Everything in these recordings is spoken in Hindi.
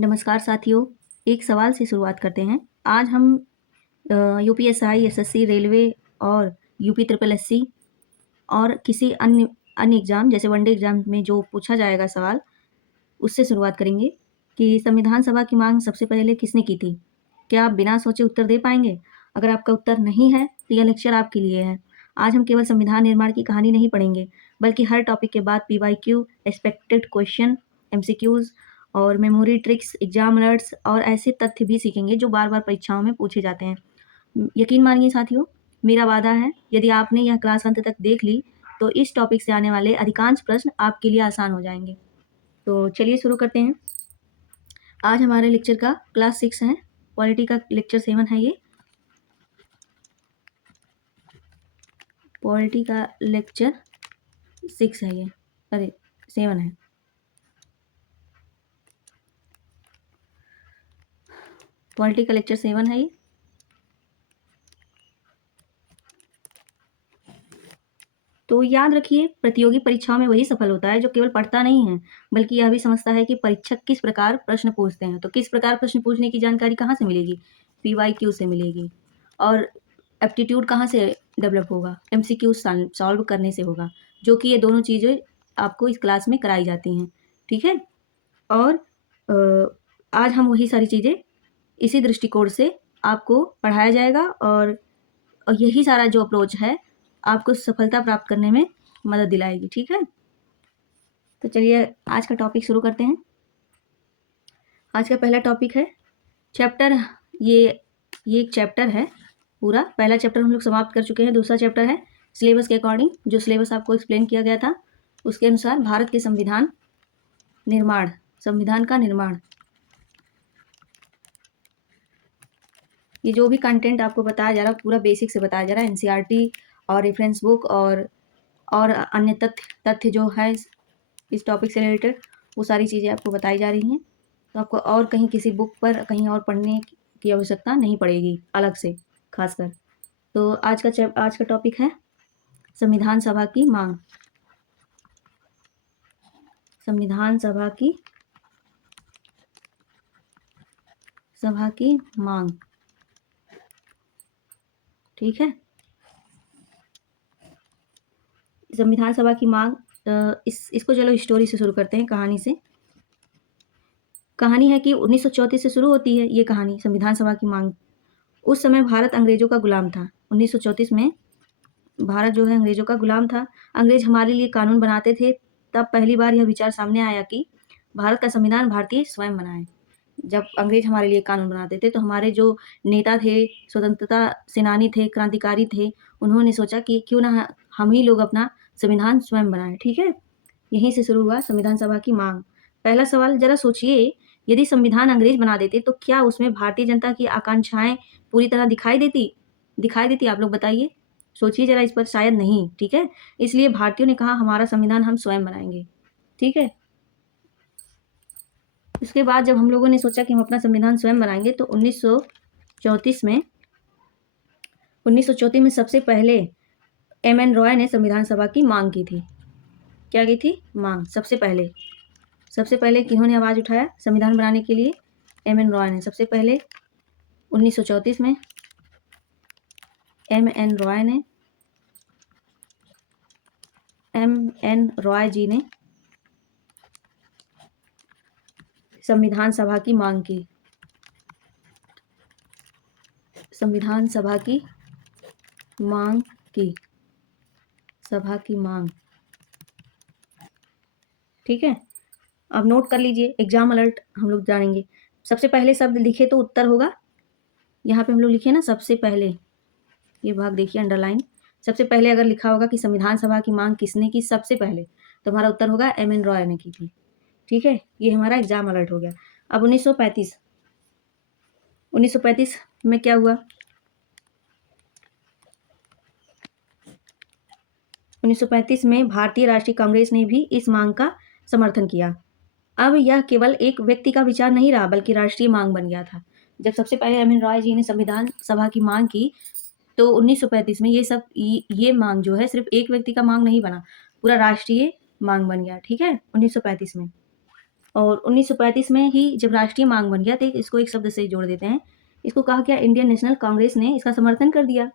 नमस्कार साथियों, एक सवाल से शुरुआत करते हैं। आज हम यूपीएसआई, एसएससी, रेलवे और यूपी ट्रिपल एससी और किसी अन्य एग्ज़ाम जैसे वनडे एग्ज़ाम में जो पूछा जाएगा सवाल, उससे शुरुआत करेंगे कि संविधान सभा की मांग सबसे पहले किसने की थी? क्या आप बिना सोचे उत्तर दे पाएंगे? अगर आपका उत्तर नहीं है, तो यह लेक्चर आपके लिए है। आज हम केवल संविधान निर्माण की कहानी नहीं पढ़ेंगे, बल्कि हर टॉपिक के बाद पीवाईक्यू, एक्सपेक्टेड क्वेश्चन, एमसीक्यूज़ और मेमोरी ट्रिक्स, एग्जाम अलर्ट्स और ऐसे तथ्य भी सीखेंगे जो बार-बार परीक्षाओं में पूछे जाते हैं। यकीन मानिए साथियों, मेरा वादा है, यदि आपने यह क्लास अंत तक देख ली, तो इस टॉपिक से आने वाले अधिकांश प्रश्न आपके लिए आसान हो जाएंगे। तो चलिए शुरू करते हैं। आज हमारे लेक्चर का क्लास 6 है, पॉलिटी का लेक्चर 7 है ये। पॉलिटी का लेक्चर 6 है ये, अरे 7 है। पॉलिटी का लेक्चर 7 है ये। तो याद रखिए, प्रतियोगी परीक्षाओं में वही सफल होता है जो केवल पढ़ता नहीं है, बल्कि यह भी समझता है कि परीक्षक किस प्रकार प्रश्न पूछते हैं। तो किस प्रकार प्रश्न पूछने की जानकारी कहाँ से मिलेगी? पीवाईक्यू से मिलेगी। और एप्टीट्यूड कहाँ से डेवलप होगा? एमसीक्यू सॉल्व करने से होगा, जो कि ये दोनों चीज़ें आपको इस क्लास में कराई जाती हैं। ठीक है। और आज हम वही सारी चीज़ें इसी दृष्टिकोण से आपको पढ़ाया जाएगा और यही सारा जो अप्रोच है आपको सफलता प्राप्त करने में मदद दिलाएगी। ठीक है। तो चलिए आज का टॉपिक शुरू करते हैं। आज का पहला टॉपिक है चैप्टर, ये एक चैप्टर है पूरा। पहला चैप्टर हम लोग समाप्त कर चुके हैं। दूसरा चैप्टर है सिलेबस के अकॉर्डिंग, जो सिलेबस आपको एक्सप्लेन किया गया था उसके अनुसार भारत के संविधान निर्माण, संविधान का निर्माण। ये जो भी कंटेंट आपको बताया जा रहा है पूरा बेसिक से बताया जा रहा है। एनसीईआरटी और रेफरेंस बुक और अन्य तथ्य जो है इस टॉपिक से रिलेटेड, वो सारी चीज़ें आपको बताई जा रही हैं। तो आपको और कहीं किसी बुक पर कहीं और पढ़ने की आवश्यकता नहीं पड़ेगी अलग से खासकर। तो आज का टॉपिक है संविधान सभा की मांग। संविधान सभा की मांग। ठीक है। संविधान सभा की मांग, इसको चलो स्टोरी से शुरू करते हैं, कहानी से। कहानी है कि 1934 से शुरू होती है ये कहानी, संविधान सभा की मांग। उस समय भारत अंग्रेजों का गुलाम था। 1934 में भारत जो है अंग्रेजों का गुलाम था। अंग्रेज हमारे लिए कानून बनाते थे। तब पहली बार यह विचार सामने आया कि भारत का संविधान भारतीय स्वयं बनाए। जब अंग्रेज हमारे लिए कानून बनाते थे तो हमारे जो नेता थे, स्वतंत्रता सेनानी थे, क्रांतिकारी थे, उन्होंने सोचा कि क्यों ना हम ही लोग अपना संविधान स्वयं बनाएं। ठीक है। यहीं से शुरू हुआ संविधान सभा की मांग। पहला सवाल, जरा सोचिए, यदि संविधान अंग्रेज बना देते तो क्या उसमें भारतीय जनता की आकांक्षाएं पूरी तरह दिखाई देती? आप लोग बताइए, सोचिए जरा इस पर। शायद नहीं। ठीक है। इसलिए भारतीयों ने कहा हमारा संविधान हम स्वयं बनाएंगे। ठीक है। इसके बाद जब हम लोगों ने सोचा कि हम अपना संविधान स्वयं बनाएंगे तो 1934 में सबसे पहले एम.एन. रॉय ने संविधान सभा की मांग की थी। क्या की थी? मांग। सबसे पहले किन्होंने आवाज़ उठाया संविधान बनाने के लिए? एम.एन. रॉय ने। सबसे पहले 1934 में एम.एन. रॉय जी ने संविधान सभा की मांग की। संविधान सभा की मांग की। सभा की मांग। ठीक है। अब नोट कर लीजिए, एग्जाम अलर्ट हम लोग जानेंगे। सबसे पहले शब्द लिखे तो उत्तर होगा, यहाँ पे हम लोग लिखे ना सबसे पहले, ये भाग देखिए अंडरलाइन। सबसे पहले अगर लिखा होगा कि संविधान सभा की मांग किसने की सबसे पहले, तो हमारा उत्तर होगा एम.एन. रॉय ने की थी। ठीक है। ये हमारा एग्जाम अलर्ट हो गया। अब 1935 में क्या हुआ? 1935 में भारतीय राष्ट्रीय कांग्रेस ने भी इस मांग का समर्थन किया। अब यह केवल एक व्यक्ति का विचार नहीं रहा, बल्कि राष्ट्रीय मांग बन गया था। जब सबसे पहले एम.एन. रॉय जी ने संविधान सभा की मांग की तो 1935 में ये मांग जो है सिर्फ एक व्यक्ति का मांग नहीं बना, पूरा राष्ट्रीय मांग बन गया। ठीक है। 1935 में और 1935 में ही जब राष्ट्रीय मांग बन गया तो इसको एक शब्द से जोड़ देते हैं। इसको कहा गया इंडियन नेशनल कांग्रेस ने इसका समर्थन कर दिया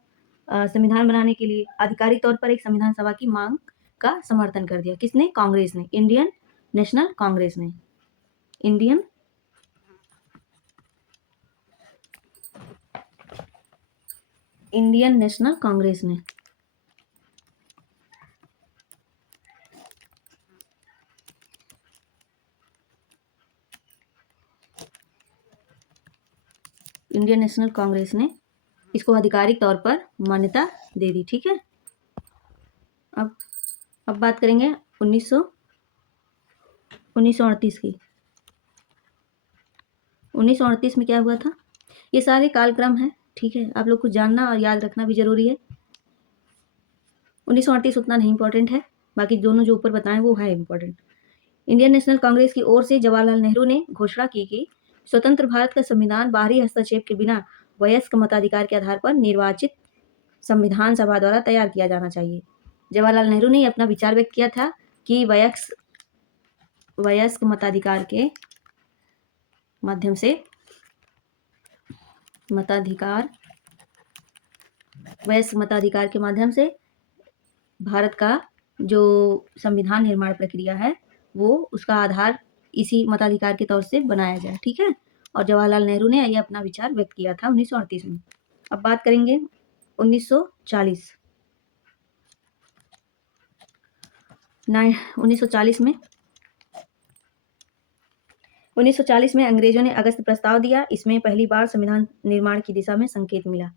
संविधान बनाने के लिए। आधिकारिक तौर पर एक संविधान सभा की मांग का समर्थन कर दिया। किसने? कांग्रेस ने, इंडियन नेशनल कांग्रेस ने। इंडियन नेशनल कांग्रेस ने। इंडियन नेशनल कांग्रेस ने इसको आधिकारिक तौर पर मान्यता दे दी। ठीक है, अब बात करेंगे 1938 की। 1938 में क्या हुआ था? ये सारे कालक्रम है, ठीक है, आप लोग को जानना और याद रखना भी जरूरी है। 1938 उतना नहीं इंपॉर्टेंट है, बाकी दोनों जो ऊपर बताएं वो है इंपॉर्टेंट। इंडियन नेशनल कांग्रेस की ओर से जवाहरलाल नेहरू ने घोषणा की कि स्वतंत्र भारत का संविधान बाहरी हस्तक्षेप के बिना वयस्क मताधिकार के आधार पर निर्वाचित संविधान सभा द्वारा तैयार किया जाना चाहिए। जवाहरलाल नेहरू ने अपना विचार व्यक्त किया था कि वयस्क मताधिकार के माध्यम से वयस्क मताधिकार के माध्यम से भारत का जो संविधान निर्माण प्रक्रिया है वो उसका आधार इसी मताधिकार के तौर से बनाया जाए। ठीक है, और जवाहरलाल नेहरू ने यह अपना विचार व्यक्त किया था 1938 में। अब बात करेंगे 1940 में 1940 में अंग्रेजों ने अगस्त प्रस्ताव दिया। इसमें पहली बार संविधान निर्माण की दिशा में संकेत मिला।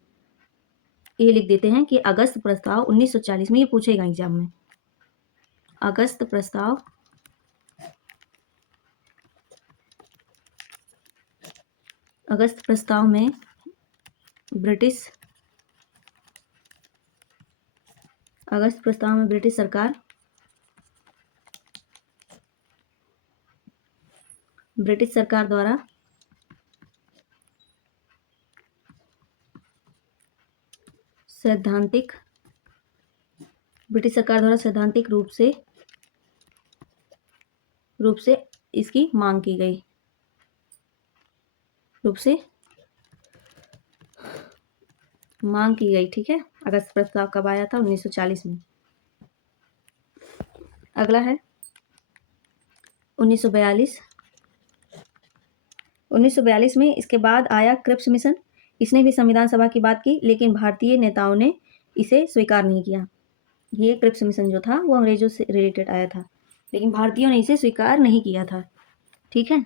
ये लिख देते हैं कि अगस्त प्रस्ताव 1940 में, ये पूछेगा एग्जाम में। अगस्त प्रस्ताव में ब्रिटिश सरकार द्वारा सैद्धांतिक रूप से इसकी मांग की गई। ठीक है, अगस्त प्रस्ताव कब आया था? 1940 में। अगला है 1942 में। इसके बाद आया क्रिप्स मिशन। इसने भी संविधान सभा की बात की, लेकिन भारतीय नेताओं ने इसे स्वीकार नहीं किया। ये क्रिप्स मिशन जो था वो अंग्रेजों से रिलेटेड आया था, लेकिन भारतीयों ने इसे स्वीकार नहीं किया था। ठीक है,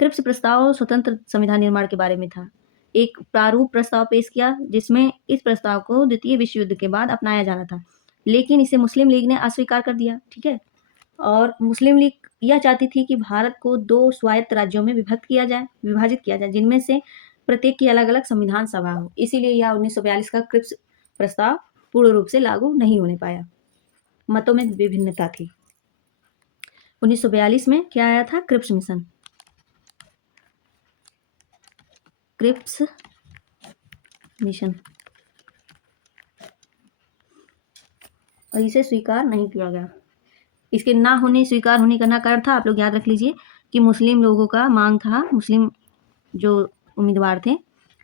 क्रिप्स प्रस्ताव स्वतंत्र संविधान निर्माण के बारे में था। एक प्रारूप प्रस्ताव पेश किया जिसमें इस प्रस्ताव को द्वितीय विश्व युद्ध के बाद अपनाया जाना था, लेकिन इसे मुस्लिम लीग ने अस्वीकार कर दिया। ठीक है, और मुस्लिम लीग यह चाहती थी कि भारत को 2 स्वायत्त राज्यों में विभाजित किया जाए, जिनमें से प्रत्येक की अलग अलग संविधान सभा हो। इसीलिए यह 1942 का क्रिप्स प्रस्ताव पूर्ण रूप से लागू नहीं होने पाया, मतों में विभिन्नता थी। 1942 में क्या आया था? Cripps mission. और इसे स्वीकार नहीं किया गया। इसके स्वीकार होने का ना कारण था, आप लोग याद रख लीजिए कि मुस्लिम लोगों का मांग था। मुस्लिम जो उम्मीदवार थे,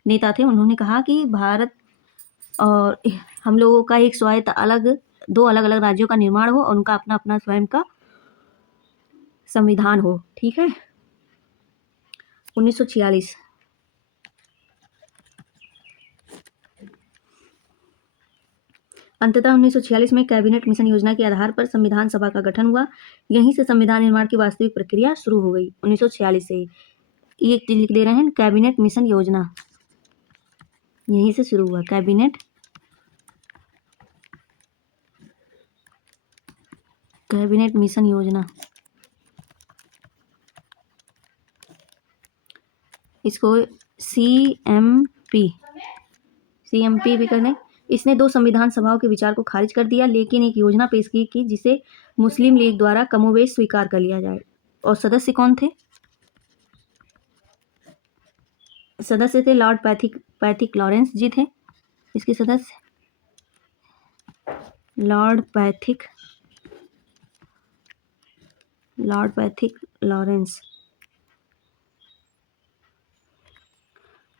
नेता थे, उन्होंने कहा कि भारत और हम लोगों का एक स्वायत्त दो अलग अलग राज्यों का निर्माण हो और उनका अपना अपना स्वयं का संविधान हो। ठीक है, 1946 अंततः 1946 में कैबिनेट मिशन योजना के आधार पर संविधान सभा का गठन हुआ। यहीं से संविधान निर्माण की वास्तविक प्रक्रिया शुरू हो गई। 1946 से ये लिख दे रहे हैं, कैबिनेट मिशन योजना यहीं से शुरू हुआ। कैबिनेट मिशन योजना, इसको CMP भी करने। इसने 2 संविधान सभाओं के विचार को खारिज कर दिया, लेकिन एक योजना पेश की कि जिसे मुस्लिम लीग द्वारा कमोबेश स्वीकार कर लिया जाए। और सदस्य कौन थे? सदस्य थे लॉर्ड पैथिक लॉरेंस जी थे इसके सदस्य। लॉर्ड पैथिक लॉरेंस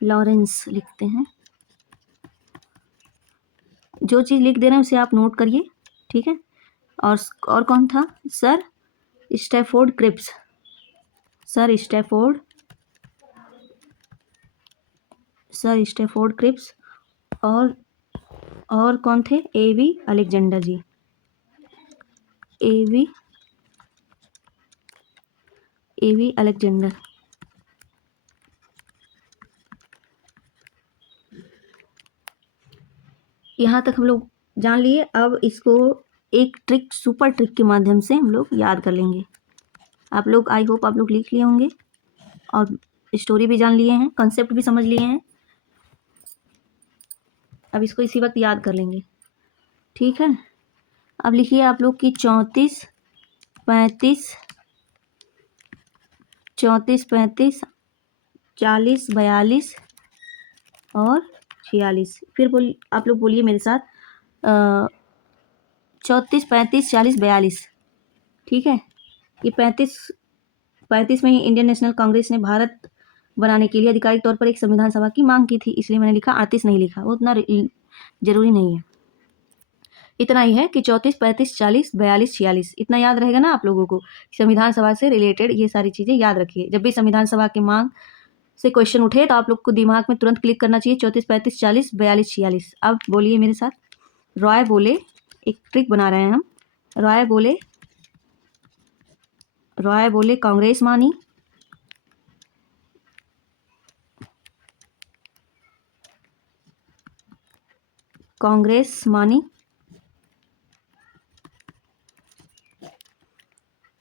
लॉरेंस लिखते हैं। जो चीज़ लिख दे रहे हैं उसे आप नोट करिए, ठीक है। और कौन था? Sir Stafford Cripps, sir Stafford Cripps. और कौन थे? A V Alexander ji, A V Alexander. यहाँ तक हम लोग जान लिए। अब इसको एक ट्रिक, सुपर ट्रिक के माध्यम से हम लोग याद कर लेंगे। आप लोग, आई होप आप लोग लिख लिए होंगे और स्टोरी भी जान लिए हैं, कॉन्सेप्ट भी समझ लिए हैं। अब इसको इसी वक्त याद कर लेंगे, ठीक है। अब लिखिए आप लोग कि 34, 35, 40, 42 और 46। फिर आप लोग बोलिए मेरे साथ, 34, 35, 40, 42, ठीक है। ये 35 में ही इंडियन नेशनल कांग्रेस ने भारत बनाने के लिए आधिकारिक तौर पर एक संविधान सभा की मांग की थी, इसलिए मैंने लिखा। 38 नहीं लिखा, वो उतना जरूरी नहीं है। इतना ही है कि 34, 35, 40, 42, 46 इतना याद रहेगा ना आप लोगों को। संविधान सभा से रिलेटेड ये सारी चीज़ें याद रखिए। जब भी संविधान सभा की मांग से क्वेश्चन उठे तो आप लोग को दिमाग में तुरंत क्लिक करना चाहिए 34, 35, 40, 42, 46। अब बोलिए मेरे साथ। रॉय बोले, एक ट्रिक बना रहे हैं हम। रॉय बोले कांग्रेस मानी,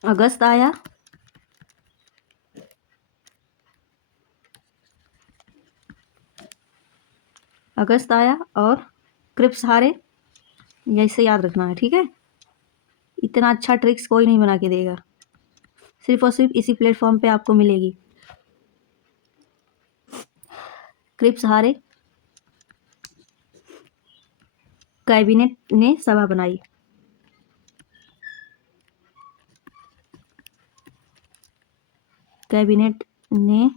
अगस्त आया, और क्रिप्स हारे। ऐसे याद रखना है, ठीक है। इतना अच्छा ट्रिक्स कोई नहीं बना के देगा, सिर्फ और सिर्फ इसी प्लेटफॉर्म पे आपको मिलेगी। क्रिप्स हारे, कैबिनेट ने सभा बनाई। कैबिनेट ने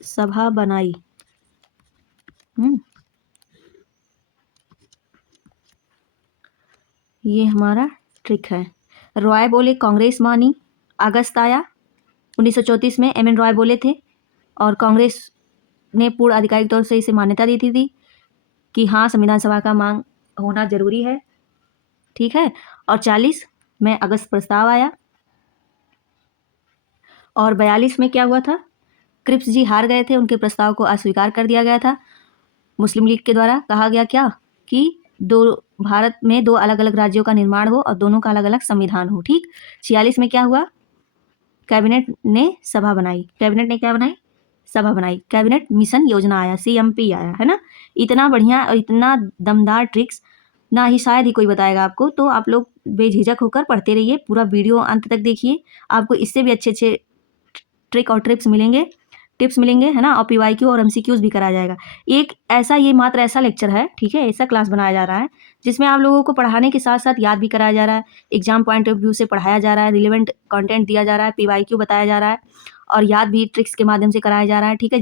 सभा बनाई। ये हमारा ट्रिक है। रॉय बोले कांग्रेस मानी, अगस्त आया। 1934 में एम एन रॉय बोले थे और कांग्रेस ने पूर्ण आधिकारिक तौर से इसे मान्यता दी थी कि हाँ, संविधान सभा का मांग होना जरूरी है, ठीक है। और 40 में अगस्त प्रस्ताव आया। और 42 में क्या हुआ था? क्रिप्स जी हार गए थे, उनके प्रस्ताव को अस्वीकार कर दिया गया था मुस्लिम लीग के द्वारा। कहा गया क्या कि भारत में 2 अलग अलग राज्यों का निर्माण हो और दोनों का अलग अलग संविधान हो, ठीक। 46 में क्या हुआ? कैबिनेट ने सभा बनाई। कैबिनेट ने क्या बनाई? सभा बनाई। कैबिनेट मिशन योजना आया, CMP आया, है ना। इतना बढ़िया और इतना दमदार ट्रिक्स ना ही शायद ही कोई बताएगा आपको। तो आप लोग बेझिझक होकर पढ़ते रहिए, पूरा वीडियो अंत तक देखिए। आपको इससे भी अच्छे अच्छे ट्रिक और टिप्स मिलेंगे, है ना। और PYQ और MCQs भी कराया जाएगा। ये मात्र ऐसा लेक्चर है, ठीक है, ऐसा क्लास बनाया जा रहा है जिसमें आप लोगों को पढ़ाने के साथ साथ याद भी कराया जा रहा है, एग्जाम पॉइंट ऑफ व्यू से पढ़ाया जा रहा है, रिलेवेंट कंटेंट दिया जा रहा है, PYQ बताया जा रहा है और याद भी ट्रिक्स के माध्यम से कराया जा रहा है, ठीक है।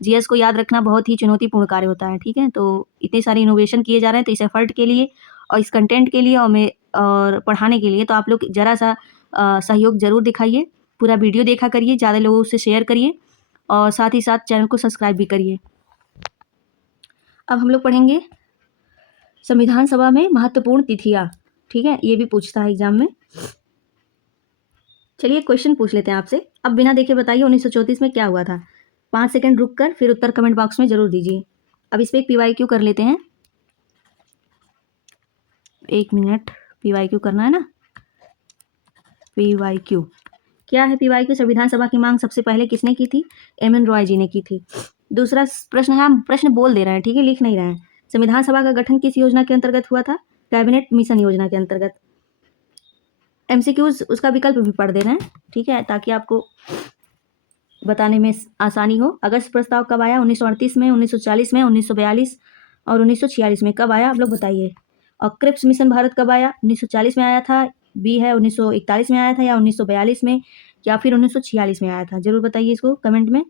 GS को याद रखना बहुत ही चुनौतीपूर्ण कार्य होता है, ठीक है। तो इतने सारे इनोवेशन किए जा रहे हैं, तो इस एफर्ट के लिए और इस कंटेंट के लिए और पढ़ाने के लिए तो आप लोग ज़रा सा सहयोग जरूर दिखाइए। पूरा वीडियो देखा करिए, ज़्यादा लोगों से शेयर करिए और साथ ही साथ चैनल को सब्सक्राइब भी करिए। अब हम लोग पढ़ेंगे संविधान सभा में महत्वपूर्ण तिथियां, ठीक है। ये भी पूछता है एग्जाम में। चलिए क्वेश्चन पूछ लेते हैं आपसे। अब बिना देखे बताइए 1934 में क्या हुआ था। 5 सेकंड रुक कर फिर उत्तर कमेंट बॉक्स में जरूर दीजिए। अब इस पर एक PYQ कर लेते हैं। 1 मिनट, PYQ करना है ना। PYQ क्या है? PYQ संविधान सभा की मांग सबसे पहले किसने की थी? MN रॉय जी ने की थी। दूसरा प्रश्न है, हम प्रश्न बोल दे रहे हैं, ठीक है, लिख नहीं रहे हैं। संविधान सभा का गठन किस योजना के अंतर्गत हुआ था? कैबिनेट मिशन योजना के अंतर्गत। MCQs उसका विकल्प भी पढ़ दे रहे हैं, ठीक है, ताकि आपको बताने में आसानी हो। अगस्त प्रस्ताव कब आया? 1938 में, 1940 में, 1942 और 1946 में। कब आया आप लोग बताइए। और क्रिप्स मिशन भारत कब आया? 1940 में आया था, बी है 1941 में आया था, या 1942 में, या फिर 1946 में आया था। जरूर बताइए इसको कमेंट में।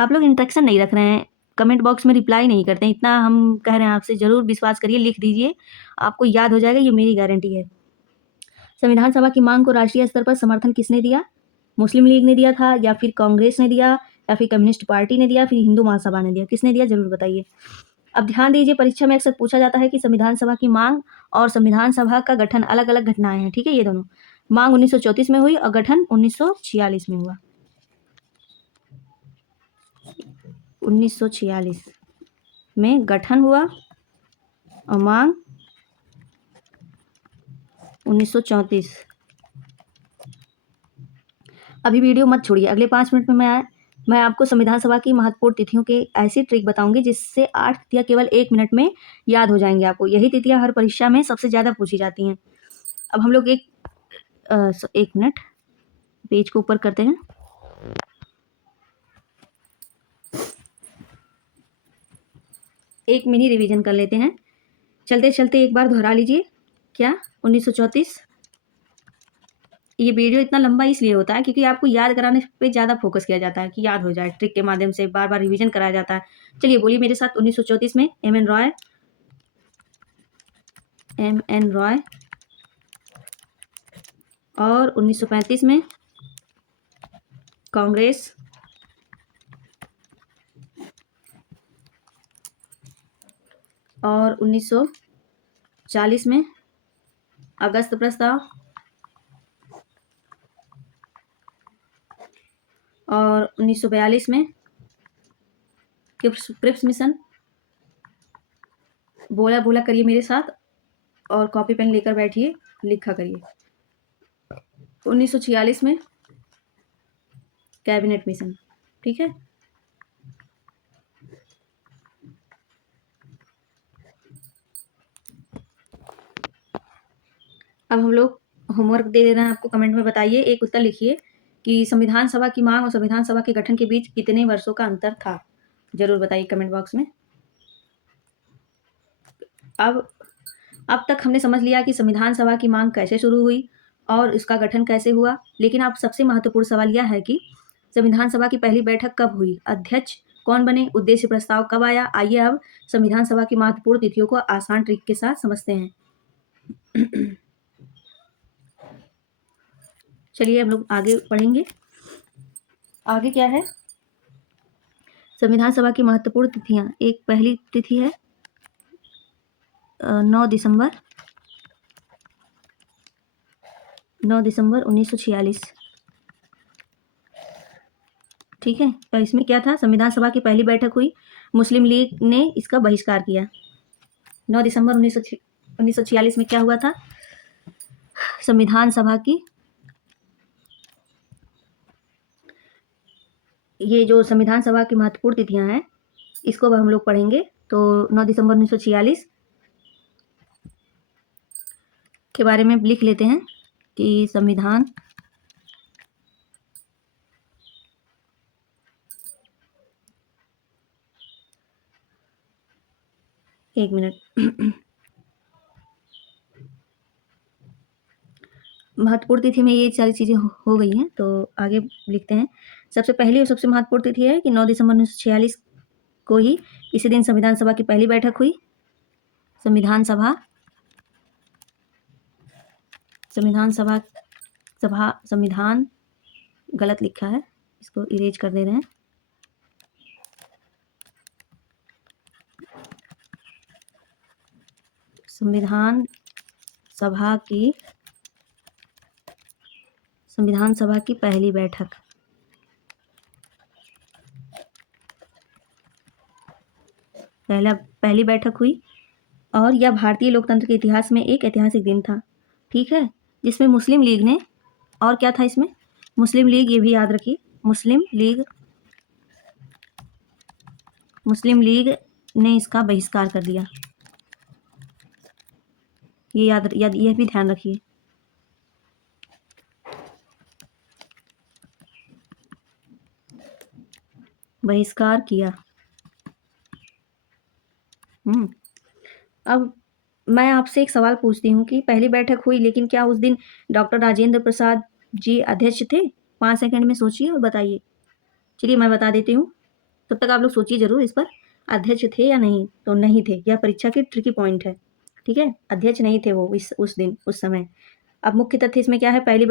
आप लोग इंटरेक्शन नहीं रख रहे हैं, कमेंट बॉक्स में रिप्लाई नहीं करते हैं, इतना हम कह रहे हैं आपसे, ज़रूर विश्वास करिए, लिख दीजिए, आपको याद हो जाएगा, ये मेरी गारंटी है। संविधान सभा की मांग को राष्ट्रीय स्तर पर समर्थन किसने दिया? मुस्लिम लीग ने दिया था, या फिर कांग्रेस ने दिया, या फिर कम्युनिस्ट पार्टी ने दिया, फिर हिंदू महासभा ने दिया? किसने दिया, जरूर बताइए। अब ध्यान दीजिए, परीक्षा में अक्सर पूछा जाता है कि संविधान सभा की मांग और संविधान सभा का गठन अलग अलग घटनाएं हैं, ठीक है, ये दोनों। मांग 1934 में हुई और गठन 1946 में हुआ। 1946 में गठन हुआ और मांग 1934। अभी वीडियो मत छोड़िए, अगले 5 मिनट में मैं आपको संविधान सभा की महत्वपूर्ण तिथियों के ऐसी ट्रिक बताऊंगी जिससे 8 तिथियां केवल 1 मिनट में याद हो जाएंगे आपको। यही तिथियां हर परीक्षा में सबसे ज़्यादा पूछी जाती हैं। अब हम लोग एक मिनट, पेज को ऊपर करते हैं। एक मिनी रिवीजन कर लेते हैं, चलते चलते एक बार दोहरा लीजिए। क्या 1934? ये वीडियो इतना लंबा इसलिए होता है क्योंकि आपको याद कराने पे ज़्यादा फोकस किया जाता है कि याद हो जाए, ट्रिक के माध्यम से बार बार रिवीजन कराया जाता है। चलिए बोलिए मेरे साथ, 1934 में एम एन रॉय, और 1935 में कांग्रेस, और 1940 में अगस्त प्रस्ताव, और 1942 में क्रिप्स मिशन। बोला बोला करिए मेरे साथ, और कॉपी पेन लेकर बैठिए, लिखा करिए। 1946 में कैबिनेट मिशन, ठीक है। अब हम लोग होमवर्क दे रहे हैं आपको, कमेंट में बताइए, एक उत्तर लिखिए कि संविधान सभा की मांग और संविधान सभा के गठन के बीच कितने वर्षों का अंतर था, जरूर बताइए कमेंट बॉक्स में। अब तक हमने समझ लिया कि संविधान सभा की मांग कैसे शुरू हुई और इसका गठन कैसे हुआ, लेकिन अब सबसे महत्वपूर्ण सवाल यह है कि संविधान सभा की पहली बैठक कब हुई, अध्यक्ष कौन बने, उद्देश्य प्रस्ताव कब आया। आइए अब संविधान सभा की महत्वपूर्ण तिथियों को आसान ट्रिक के साथ समझते हैं। चलिए हम लोग आगे पढ़ेंगे। आगे क्या है, संविधान सभा की महत्वपूर्ण तिथियां। एक पहली तिथि है 9 दिसंबर 1946, ठीक है। तो इसमें क्या था, संविधान सभा की पहली बैठक हुई, मुस्लिम लीग ने इसका बहिष्कार किया। 9 दिसंबर 1946 में क्या हुआ था, संविधान सभा की, ये जो संविधान सभा की महत्वपूर्ण तिथियां हैं इसको अब हम लोग पढ़ेंगे। तो 9 दिसंबर 1946 के बारे में लिख लेते हैं कि संविधान एक मिनट महत्वपूर्ण तिथि में ये सारी चीज़ें हो गई हैं, तो आगे लिखते हैं। सबसे पहली और सबसे महत्वपूर्ण तिथि है कि 9 दिसंबर 1946 को ही इसी दिन संविधान सभा की पहली बैठक हुई। संविधान गलत लिखा है, इसको इरेज कर दे रहे हैं। संविधान सभा की पहली बैठक, पहली बैठक हुई, और यह भारतीय लोकतंत्र के इतिहास में एक ऐतिहासिक दिन था, ठीक है, जिसमें मुस्लिम लीग ने, और क्या था इसमें, मुस्लिम लीग, ये भी याद रखिए, मुस्लिम लीग ने इसका बहिष्कार कर दिया, ये भी ध्यान रखिए। बहिष्कार किया। अब मैं आपसे एक सवाल पूछती हूँ कि पहली बैठक हुई, लेकिन क्या उस दिन डॉक्टर राजेंद्र प्रसाद जी अध्यक्ष थे? 5 सेकंड में सोचिए और बताइए। चलिए मैं बता देती हूँ, तब तक आप लोग सोचिए जरूर इस पर, अध्यक्ष थे या नहीं। तो नहीं थे, यह परीक्षा की ट्रिकी पॉइंट है। ठीक है, अध्यक्ष नहीं थे वो उस दिन उस समय। अब मुख्य तथ्य इसमें क्या है, पहली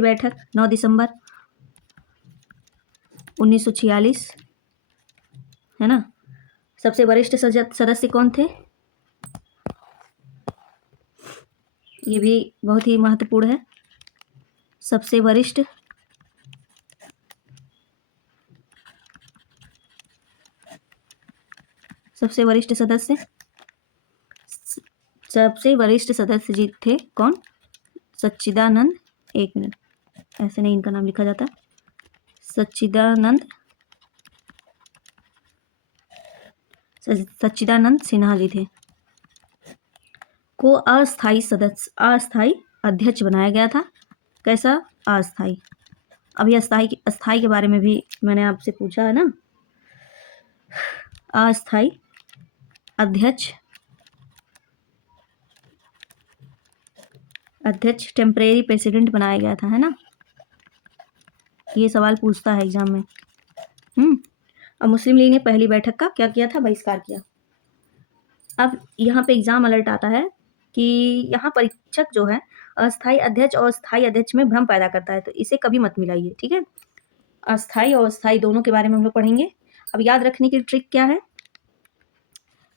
बैठक 9 दिसंबर 1946, है ना। सबसे वरिष्ठ सदस्य कौन थे, ये भी बहुत ही महत्वपूर्ण है। सबसे वरिष्ठ सदस्य जी थे कौन, सच्चिदानंद, एक मिनट, ऐसे नहीं इनका नाम लिखा जाता, सच्चिदानंद सिन्हा जी थे, को अस्थाई अध्यक्ष बनाया गया था। कैसा, अस्थाई। अभी अस्थाई के बारे में भी मैंने आपसे पूछा है ना। अस्थाई अध्यक्ष टेम्परेरी प्रेसिडेंट बनाया गया था, है ना। ये सवाल पूछता है एग्जाम में। अब मुस्लिम लीग ने पहली बैठक का क्या किया था, बहिष्कार किया। अब यहाँ पे एग्जाम अलर्ट आता है कि यहाँ परीक्षक जो है अस्थाई अध्यक्ष और स्थायी अध्यक्ष में भ्रम पैदा करता है, तो इसे कभी मत मिलाइए। ठीक है, अस्थाई और स्थायी दोनों के बारे में हम लोग पढ़ेंगे। अब याद रखने की ट्रिक क्या है,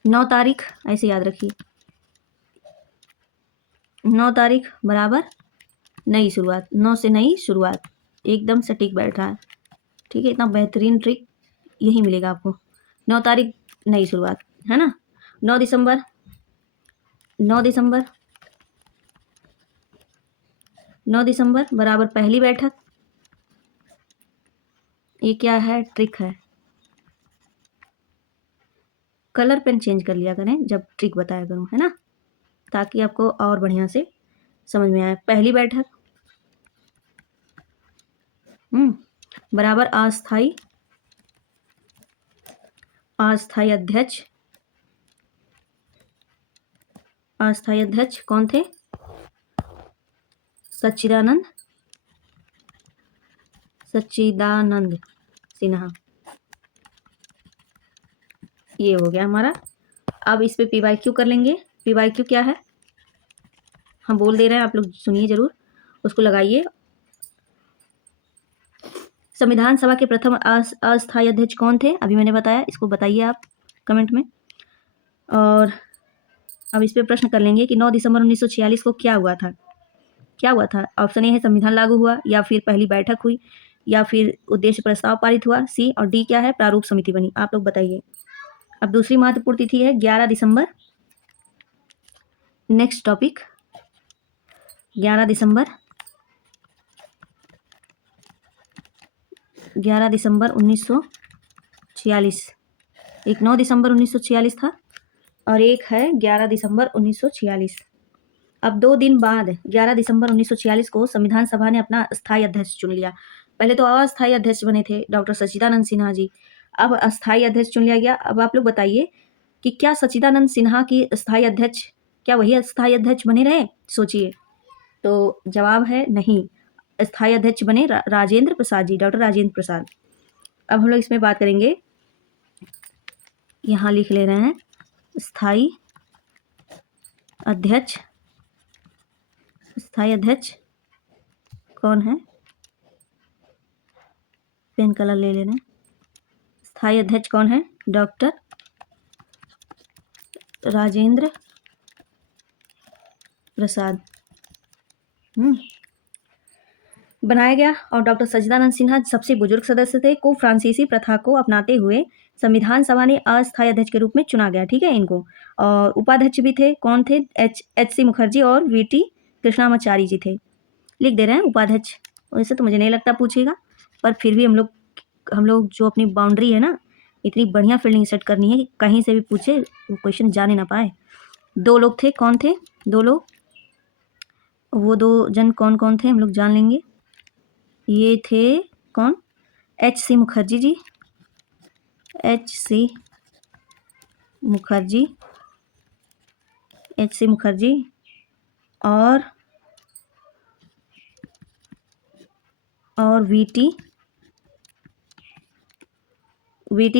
9 तारीख ऐसे याद रखिए, 9 तारीख बराबर नई शुरुआत, 9 से नई शुरुआत, एकदम सटीक बैठ रहा है। ठीक है, इतना बेहतरीन ट्रिक यही मिलेगा आपको। 9 तारीख नई शुरुआत, है ना। 9 दिसंबर 9 दिसंबर बराबर पहली बैठक। ये क्या है, ट्रिक है। कलर पेन चेंज कर लिया करें जब ट्रिक बताया करूं, है ना, ताकि आपको और बढ़िया से समझ में आए। पहली बैठक बराबर अस्थाई अध्यक्ष कौन थे, सच्चिदानंद सिन्हा। ये हो गया हमारा। अब इस पे PYQ कर लेंगे। PYQ क्या है, हम बोल दे रहे हैं, आप लोग सुनिए जरूर, उसको लगाइए। संविधान सभा के प्रथम अस्थायी अध्यक्ष कौन थे, अभी मैंने बताया, इसको बताइए आप कमेंट में। और अब इस पे प्रश्न कर लेंगे कि 9 दिसंबर 1946 को क्या हुआ था। ऑप्शन ए है संविधान लागू हुआ, या फिर पहली बैठक हुई, या फिर उद्देश्य प्रस्ताव पारित हुआ, सी, और डी क्या है, प्रारूप समिति बनी। आप लोग बताइए। अब दूसरी महत्वपूर्ण तिथि है 11 दिसंबर। नेक्स्ट टॉपिक 11 दिसंबर 1946। एक 9 दिसंबर 1946 था और एक है 11 दिसंबर 1946। अब 2 दिन बाद 11 दिसंबर 1946 को संविधान सभा ने अपना स्थायी अध्यक्ष चुन लिया। पहले तो अस्थायी अध्यक्ष बने थे डॉक्टर सच्चिदानंद सिन्हा जी, अब अस्थायी अध्यक्ष चुन लिया गया। अब आप लोग बताइए कि क्या सच्चिदानंद सिन्हा की स्थायी अध्यक्ष, क्या वही अस्थायी अध्यक्ष बने रहे, सोचिए। तो जवाब है नहीं, स्थायी अध्यक्ष बने राजेंद्र प्रसाद जी, डॉक्टर राजेंद्र प्रसाद। अब हम लोग इसमें बात करेंगे, यहाँ लिख ले रहे हैं स्थायी अध्यक्ष कौन है, पेन कलर ले लेना। स्थायी अध्यक्ष कौन है, डॉक्टर राजेंद्र प्रसाद बनाया गया। और डॉक्टर सच्चिदानंद सिन्हा सबसे बुजुर्ग सदस्य थे, को फ्रांसीसी प्रथा को अपनाते हुए संविधान सभा ने अस्थायी अध्यक्ष के रूप में चुना गया। ठीक है, इनको। और उपाध्यक्ष भी थे, कौन थे, एच.सी. मुखर्जी और वी.टी. कृष्णामाचारी जी थे। लिख दे रहे हैं उपाध्यक्ष। वैसे तो मुझे नहीं लगता पूछेगा, पर फिर भी हम लोग जो अपनी बाउंड्री है ना, इतनी बढ़िया फील्डिंग सेट करनी है कि कहीं से भी पूछे वो क्वेश्चन जाने ना पाए। 2 लोग थे, कौन थे 2 लोग, वो 2 जन कौन कौन थे हम लोग जान लेंगे। ये थे कौन, एच.सी. मुखर्जी जी, एच.सी. मुखर्जी और और वीटी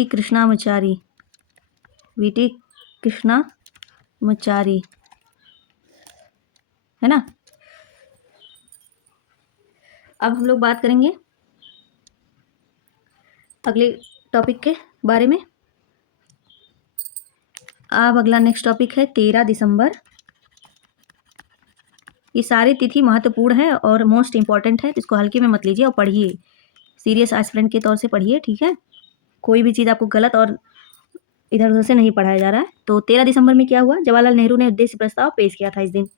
कृष्णामाचारी, वीटी कृष्णामाचारी, है ना। अब हम लोग बात करेंगे अगले टॉपिक के बारे में। अब अगला नेक्स्ट टॉपिक है 13 दिसंबर। ये सारी तिथि महत्वपूर्ण है और मोस्ट इंपॉर्टेंट है, तो इसको हल्के में मत लीजिए और पढ़िए, सीरियस एस्पिरेंट के तौर से पढ़िए, ठीक है। कोई भी चीज़ आपको गलत और इधर उधर से नहीं पढ़ाया जा रहा है। तो 13 दिसंबर में क्या हुआ, जवाहरलाल नेहरू ने उद्देश्य प्रस्ताव पेश किया था इस दिन।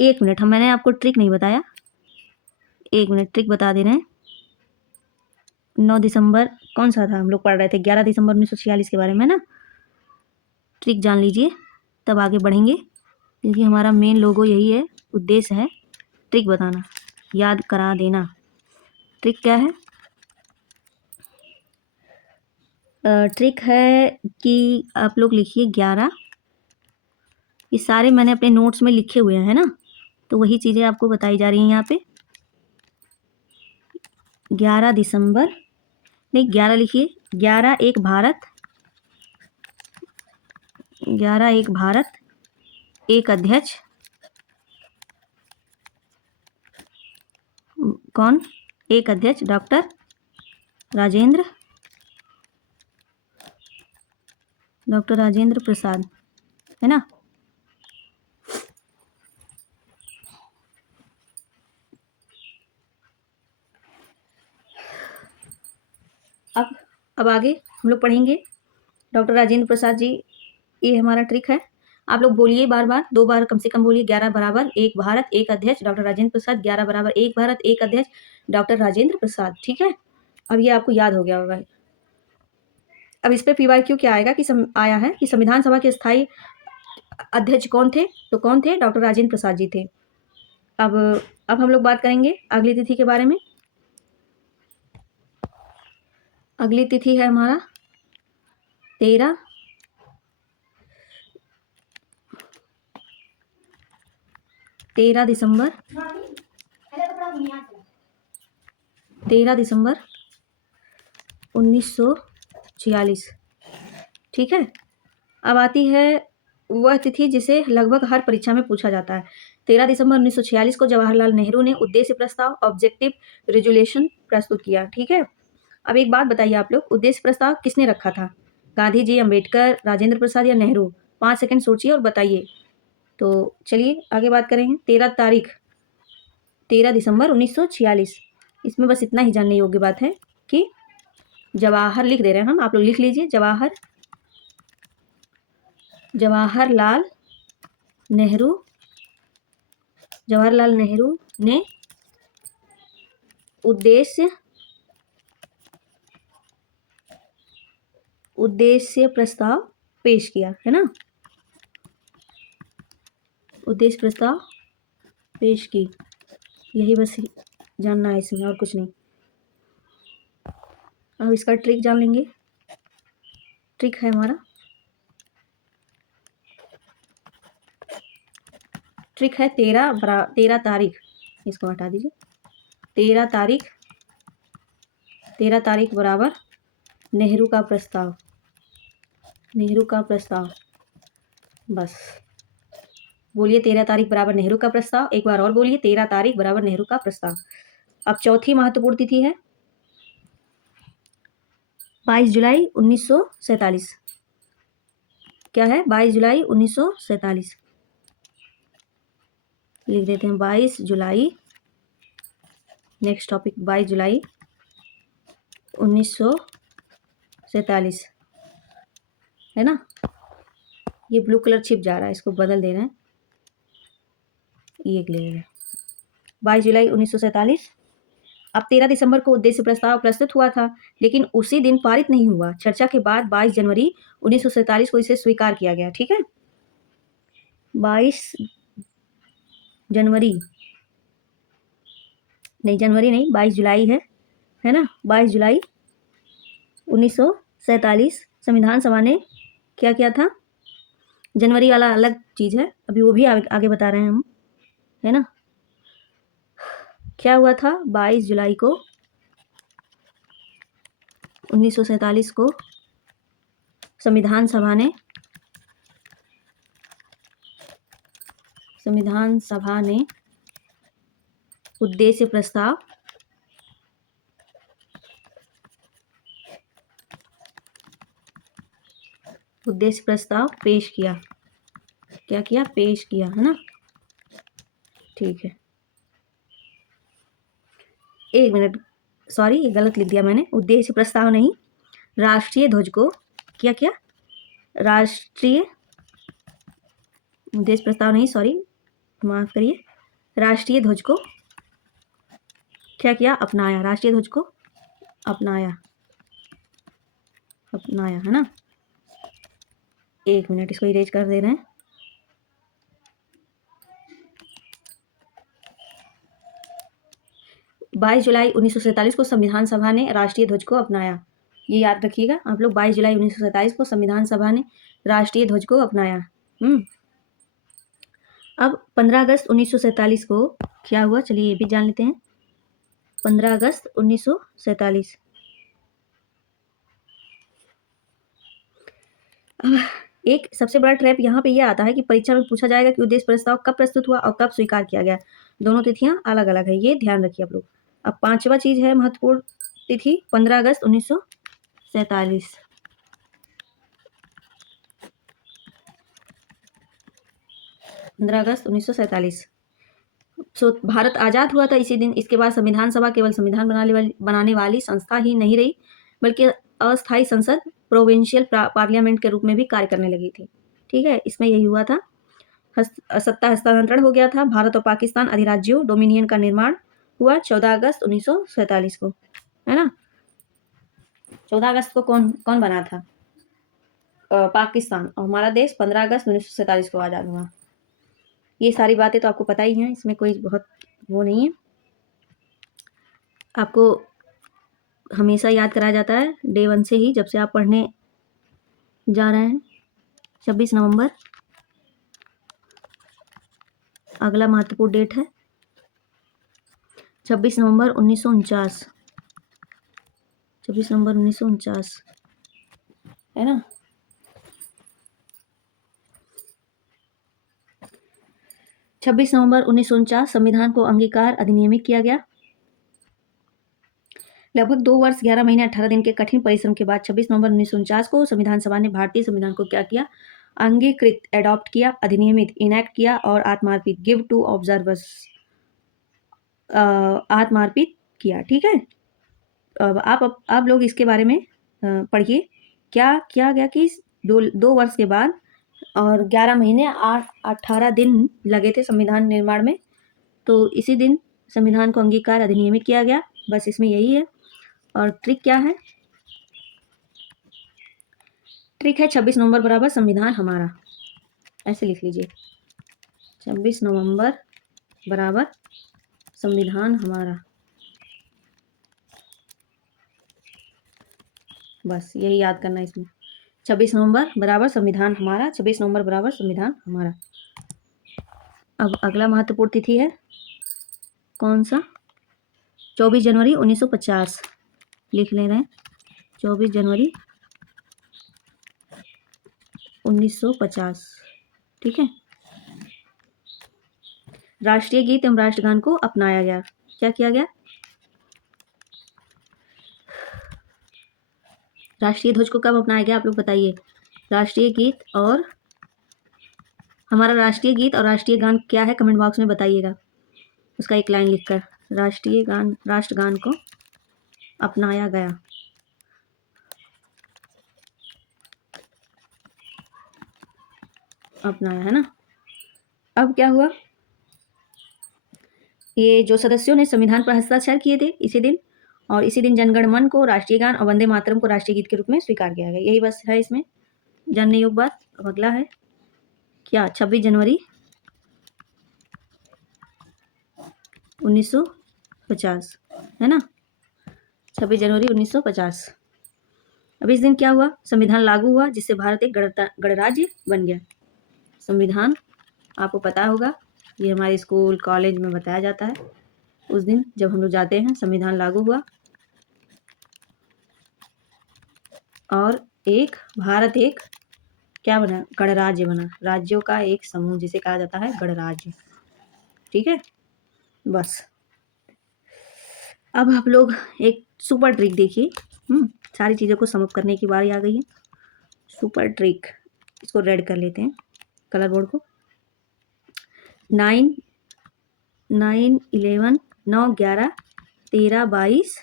1 मिनट, मैंने आपको ट्रिक नहीं बताया, 1 मिनट ट्रिक बता दे रहे हैं। 9 दिसंबर कौन सा था, हम लोग पढ़ रहे थे 11 दिसंबर 1946 के बारे में ना। ट्रिक जान लीजिए तब आगे बढ़ेंगे, क्योंकि हमारा मेन लोगो यही है, उद्देश्य है ट्रिक बताना, याद करा देना। ट्रिक क्या है, ट्रिक है कि आप लोग लिखिए 11, ये सारे मैंने अपने नोट्स में लिखे हुए हैं ना, तो वही चीज़ें आपको बताई जा रही हैं यहाँ पे। 11 दिसंबर नहीं, 11 लिखिए, 11 एक भारत, 11 एक भारत, एक अध्यक्ष, कौन, एक अध्यक्ष डॉक्टर राजेंद्र प्रसाद, है ना। अब आगे हम लोग पढ़ेंगे डॉक्टर राजेंद्र प्रसाद जी, ये हमारा ट्रिक है। आप लोग बोलिए बार बार, 2 बार कम से कम बोलिए, 11 बराबर एक भारत एक अध्यक्ष डॉक्टर राजेंद्र प्रसाद, 11 बराबर एक भारत एक अध्यक्ष डॉक्टर राजेंद्र प्रसाद, ठीक है। अब ये आपको याद हो गया होगा। अब इस पे PYQ क्या आएगा कि आया है कि संविधान सभा के स्थायी अध्यक्ष कौन थे, तो कौन थे, डॉक्टर राजेंद्र प्रसाद जी थे। अब हम लोग बात करेंगे अगली तिथि के बारे में। अगली तिथि है हमारा 13 दिसंबर, 13 दिसंबर 1946, ठीक है। अब आती है वह तिथि जिसे लगभग हर परीक्षा में पूछा जाता है। 13 दिसंबर 1946 को जवाहरलाल नेहरू ने उद्देश्य प्रस्ताव ऑब्जेक्टिव रेजोल्यूशन प्रस्तुत किया, ठीक है। अब एक बात बताइए आप लोग, उद्देश्य प्रस्ताव किसने रखा था, गांधी जी, अंबेडकर, राजेंद्र प्रसाद या नेहरू। 5 सेकंड सोचिए और बताइए। तो चलिए आगे बात करेंगे। 13 दिसंबर 1946, इसमें बस इतना ही जानने योग्य बात है कि जवाहर लिख दे रहे हैं हम, आप लोग लिख लीजिए, जवाहरलाल नेहरू ने उद्देश्य प्रस्ताव पेश किया, है ना, उद्देश्य प्रस्ताव पेश की, यही बस जानना है इसमें, और कुछ नहीं। अब इसका ट्रिक जान लेंगे। ट्रिक है हमारा, ट्रिक है 13 तारीख, इसको हटा दीजिए, 13 तारीख बराबर नेहरू का प्रस्ताव, बस बोलिए 13 तारीख बराबर नेहरू का प्रस्ताव, एक बार और बोलिए 13 तारीख बराबर नेहरू का प्रस्ताव। अब चौथी महत्वपूर्ण तिथि है 22 जुलाई 1947, क्या है, 22 जुलाई 1947, लिख देते हैं 22 जुलाई, नेक्स्ट टॉपिक 22 जुलाई 1947, है ना। ये ब्लू कलर छिप जा रहा है, इसको बदल दे रहे हैं, ये ले रहे हैं 22 जुलाई 1947। अब 13 दिसंबर को उद्देश्य प्रस्ताव प्रस्तुत हुआ था, लेकिन उसी दिन पारित नहीं हुआ। चर्चा के बाद 22 जनवरी 1947 को इसे स्वीकार किया गया, ठीक है। 22 जुलाई है ना, 22 जुलाई 1947 संविधान सभा ने क्या किया था, जनवरी वाला अलग चीज़ है, अभी वो भी आगे बता रहे हैं हम, है ना। क्या हुआ था 22 जुलाई को 1947 को संविधान सभा ने उद्देश्य प्रस्ताव पेश किया। क्या किया? पेश किया, है ना। ठीक है, एक मिनट, सॉरी, ये गलत लिख दिया मैंने। उद्देश्य प्रस्ताव नहीं, राष्ट्रीय ध्वज को क्या किया? राष्ट्रीय उद्देश्य प्रस्ताव नहीं, सॉरी, माफ करिए। राष्ट्रीय ध्वज को क्या किया? अपनाया। राष्ट्रीय ध्वज को अपनाया, है ना। एक मिनट, इसको इरेज कर दे रहे हैं। बाईस जुलाई 1947 को संविधान सभा ने राष्ट्रीय ध्वज को अपनाया। ये याद रखिएगा आप लोग, 22 जुलाई 1947 को संविधान सभा ने राष्ट्रीय ध्वज को अपनाया। अब 15 अगस्त 1947 को क्या हुआ, चलिए ये भी जान लेते हैं। 15 अगस्त 1947, एक सबसे बड़ा ट्रैप यहाँ पे ये आता है कि परीक्षा में पूछा जाएगा कि उद्देश्य प्रस्ताव कब प्रस्तुत हुआ और कब स्वीकार किया गया। दोनों तिथियां अलग अलग है, ये ध्यान रखिए आप लोग। अब पांचवा चीज है महत्वपूर्ण तिथि 15 अगस्त 1947। 15 अगस्त 1947 भारत आज़ाद हुआ था इसी दिन। इसके बाद संविधान सभा केवल संविधान बनाने वाली संस्था ही नहीं रही, बल्कि अस्थायी संसद, प्रोविंशियल पार्लियामेंट के रूप में भी कार्य करने लगी थी। ठीक है, इसमें यही हुआ था। सत्ता हस्तांतरण हो गया था। भारत और पाकिस्तान अधिराज्यों डोमिनियन का निर्माण हुआ 14 अगस्त 1947 को, है ना। 14 अगस्त को कौन कौन बना था? पाकिस्तान। और हमारा देश 15 अगस्त 1947 को आज़ाद हुआ। ये सारी बातें तो आपको पता ही हैं, इसमें कोई बहुत वो नहीं है। आपको हमेशा याद कराया जाता है डे 1 से ही, जब से आप पढ़ने जा रहे हैं। 26 नवंबर अगला महत्वपूर्ण डेट है। 26 नवंबर 1949, 26 नवंबर 1949, है ना। 26 नवंबर 1949 संविधान को अंगीकार अधिनियमित किया गया। लगभग 2 वर्ष 11 महीने 18 दिन के कठिन परिश्रम के बाद 26 नवंबर 1949 को संविधान सभा ने भारतीय संविधान को क्या किया? अंगीकृत, एडॉप्ट किया, अधिनियमित, इनैक्ट किया और आत्मार्पित, गिव टू ऑब्जर्वर्स, आत्मार्पित किया। ठीक है, अब आप लोग इसके बारे में पढ़िए। क्या किया गया कि 2 वर्ष के बाद और 11 महीने 18 दिन लगे थे संविधान निर्माण में, तो इसी दिन संविधान को अंगीकार अधिनियमित किया गया। बस इसमें यही है। और ट्रिक क्या है? ट्रिक है 26 नवंबर बराबर संविधान हमारा, ऐसे लिख लीजिए। 26 नवंबर बराबर संविधान हमारा, बस यही याद करना है इसमें। 26 नवंबर बराबर संविधान हमारा, 26 नवंबर बराबर संविधान हमारा। अब अगला महत्वपूर्ण तिथि है कौन सा? 24 जनवरी 1950, लिख ले रहे हैं। 24 जनवरी 1950, ठीक है। राष्ट्रीय गीत एवं राष्ट्रगान को अपनाया गया। क्या किया गया? राष्ट्रीय ध्वज को कब अपनाया गया, आप लोग बताइए। राष्ट्रीय गीत और हमारा राष्ट्रीय गीत और राष्ट्रीय गान क्या है, कमेंट बॉक्स में बताइएगा, उसका एक लाइन लिखकर। राष्ट्रीय गान, राष्ट्रगान को अपनाया गया। अपनाया, है ना। अब क्या हुआ? ये जो सदस्यों ने संविधान पर हस्ताक्षर किए थे इसी दिन, और इसी दिन जनगण मन को राष्ट्रीय गान और वंदे मातरम को राष्ट्रीय गीत के रूप में स्वीकार किया गया। यही बस है इसमें जानने योग्य बात। अब अगला है क्या? 26 जनवरी 1950, है ना। 26 जनवरी 1950। अब इस दिन क्या हुआ? संविधान लागू हुआ, जिससे भारत एक गणराज्य बन गया। संविधान आपको पता होगा, ये हमारे स्कूल कॉलेज में बताया जाता है। उस दिन जब हम लोग जाते हैं, संविधान लागू हुआ और एक भारत एक क्या बना, गणराज्य बना, राज्यों का एक समूह जिसे कहा जाता है गणराज्य। ठीक है, बस। अब आप लोग एक सुपर ट्रिक देखिए। सारी चीज़ों को सम अप करने की बारी आ गई है। सुपर ट्रिक, इसको रेड कर लेते हैं कलर बोर्ड को। 9, 11, 9, 11, 13, 22,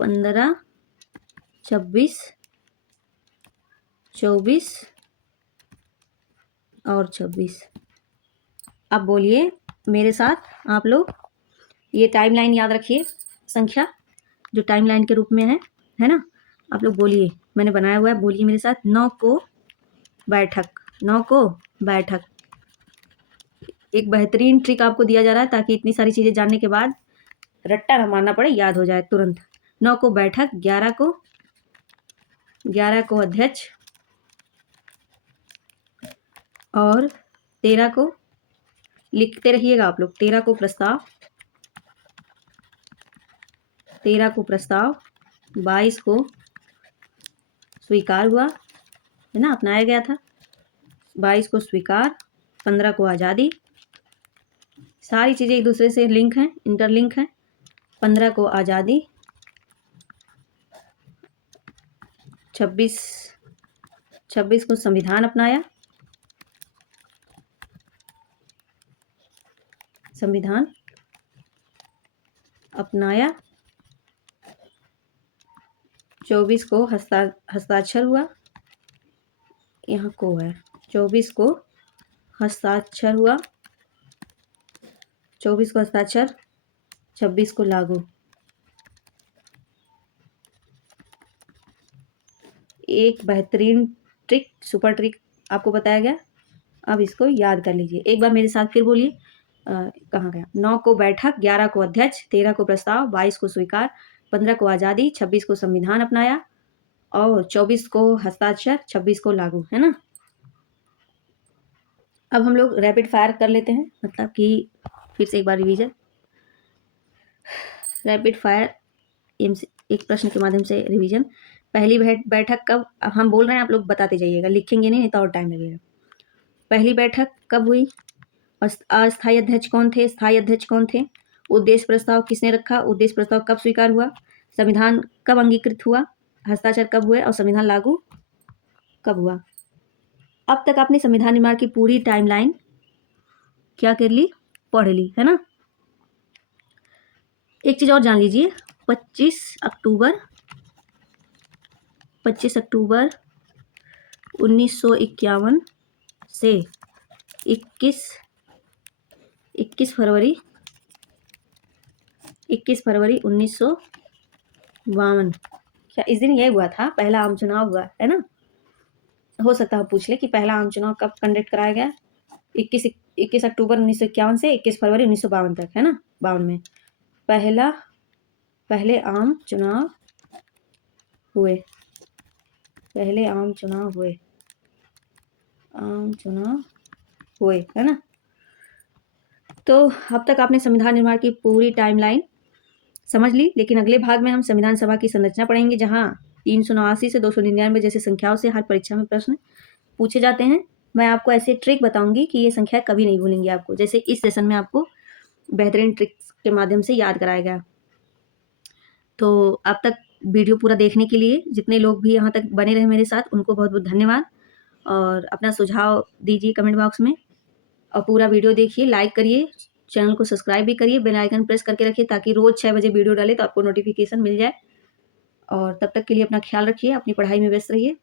15, 26, 24 और 26। अब बोलिए मेरे साथ आप लोग, ये टाइमलाइन याद रखिए, संख्या जो टाइमलाइन के रूप में है ना। आप लोग बोलिए, मैंने बनाया हुआ है, बोलिए मेरे साथ। 9 को बैठक, 9 को बैठक। एक बेहतरीन ट्रिक आपको दिया जा रहा है ताकि इतनी सारी चीज़ें जानने के बाद रट्टा ना मारना पड़े, याद हो जाए तुरंत। 9 को बैठक, 11 को अध्यक्ष और 13 को लिखते रहिएगा आप लोग। 13 को प्रस्ताव, 13 को प्रस्ताव, 22 को स्वीकार हुआ है ना, अपनाया गया था। 22 को स्वीकार, 15 को आज़ादी। सारी चीज़ें एक दूसरे से लिंक हैं, इंटरलिंक हैं। 15 को आज़ादी, 26 को संविधान अपनाया, संविधान अपनाया। 24 को हस्ताक्षर हुआ, यहाँ को है, 24 को हस्ताक्षर हुआ, 24 को हस्ताक्षर, 26 को लागू। एक बेहतरीन ट्रिक, सुपर ट्रिक आपको बताया गया। अब इसको याद कर लीजिए एक बार मेरे साथ, फिर बोलिए। कहाँ गया? 9 को बैठक, 11 को अध्यक्ष, 13 को प्रस्ताव, 22 को स्वीकार, 15 को आज़ादी, 26 को संविधान अपनाया और 24 को हस्ताक्षर, 26 को लागू, है ना। अब हम लोग रैपिड फायर कर लेते हैं, मतलब कि फिर से एक बार रिवीजन। रैपिड फायर, एक प्रश्न के माध्यम से रिवीजन। पहली बैठक कब, हम बोल रहे हैं, आप लोग बताते जाइएगा, लिखेंगे नहीं तो और टाइम लगेगा। पहली बैठक कब हुई? अस्थायी अध्यक्ष कौन थे, स्थायी अध्यक्ष कौन थे? उद्देश्य प्रस्ताव किसने रखा, उद्देश्य प्रस्ताव कब स्वीकार हुआ? संविधान कब अंगीकृत हुआ, हस्ताक्षर कब हुए और संविधान लागू कब हुआ? अब तक आपने संविधान निर्माण की पूरी टाइमलाइन क्या कर ली, पढ़ ली, है ना। एक चीज़ और जान लीजिए, 25 अक्टूबर 1951 से 21 फरवरी 1952, क्या इस दिन ये हुआ था, पहला आम चुनाव हुआ, है ना। हो सकता है पूछ ले कि पहला आम चुनाव कब कंडक्ट कराया गया। 21 अक्टूबर 1951 से 21 फरवरी 1952 तक, है ना। 52 में पहले आम चुनाव हुए, है ना। तो अब तक आपने संविधान निर्माण की पूरी टाइमलाइन समझ ली, लेकिन अगले भाग में हम संविधान सभा की संरचना पढ़ेंगे, जहां 379 से 299 जैसे संख्याओं से हर परीक्षा में प्रश्न पूछे जाते हैं। मैं आपको ऐसे ट्रिक बताऊंगी कि ये संख्या कभी नहीं भूलेंगी आपको, जैसे इस सेशन में आपको बेहतरीन ट्रिक्स के माध्यम से याद कराया गया। तो अब तक वीडियो पूरा देखने के लिए जितने लोग भी यहाँ तक बने रहे मेरे साथ, उनको बहुत बहुत धन्यवाद। और अपना सुझाव दीजिए कमेंट बॉक्स में, और पूरा वीडियो देखिए, लाइक करिए, चैनल को सब्सक्राइब भी करिए, बेल आइकन प्रेस करके रखिए ताकि रोज़ 6 बजे वीडियो डाले तो आपको नोटिफिकेशन मिल जाए। और तब तक के लिए अपना ख्याल रखिए, अपनी पढ़ाई में व्यस्त रहिए।